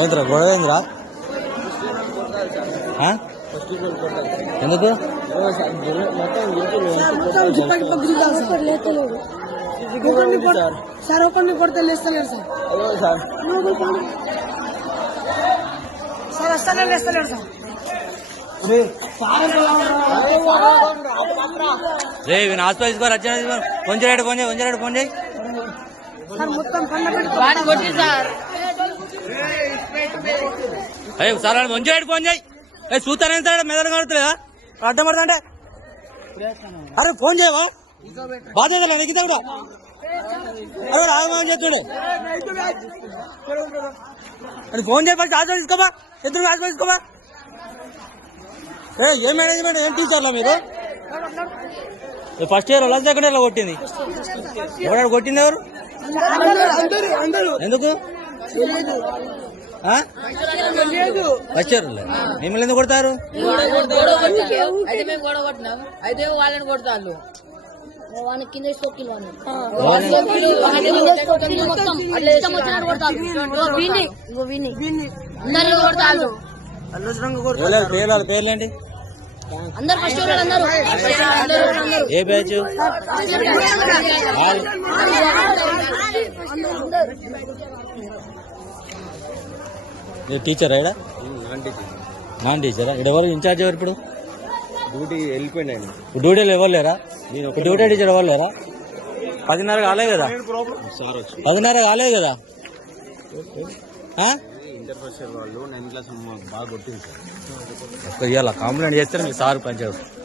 ఏంద్రా గొడవ ఏంద్రా? ఎందుకు సార్ ఒకరిని కొడితే లేస్తలేరు సార్. సార్ వస్తలేరు లేస్తలేరు సార్. రే హాస్పిటల్ తీసుకోవాలి. వచ్చా ఫోన్ చేయడు ఫోన్ చేయి ఫోన్ చేయి సార్. మొత్తం పండ కొట్టి సార్. అయ్యో సార్ ఫోన్ చేయడు ఫోన్ చేయి. చూస్తానే మెదడు కడుతులేదా? అడ్డం పడుతుంటే అరే ఫోన్ చేయవా? బాధ్యత నెగ్గితే కూడా అరే ఆగమని చెప్తుండే. అది ఫోన్ చేయ ఫస్ట్ హాస్పిటల్ తీసుకోమా. ఎదురు హాస్పిటల్ తీసుకోమా. ఏం మేనేజ్మెంట్ ఏం టీచర్లా మీరు? First year last second year లో కొట్టింది ఎవరు కొట్టింది? ఎవరు? ఎందుకు ఫస్ట్ ఇయర్ మిమ్మల్ని ఎందుకు కొడతారు? అయితే వాళ్ళని కొడతారు. కింద పేర్లేంటి? అందరు ఫస్ట్ అందరూ ఏ బ్యాచ్? టీచరా? ఇక్కడ నాన్ టీచరా? ఇక్కడ ఎవరు ఇన్ఛార్జ్? ఎవరు ఇప్పుడు డ్యూటీ వెళ్ళిపోయినా? డ్యూటీలో ఎవరు లేరా? డ్యూటీ టీచర్ ఎవరు లేరా? 10:30 కాలేదు కదా? 10:30 కాలేదు కదా? ఇంటర్ ఫస్ట్ ఇయర్ వాళ్ళు 9th క్లాస్ బాగా కొట్టింది సార్. ఇవాళ కంప్లైంట్ చేస్తే మీకు సార్ పనిచేస్తారు.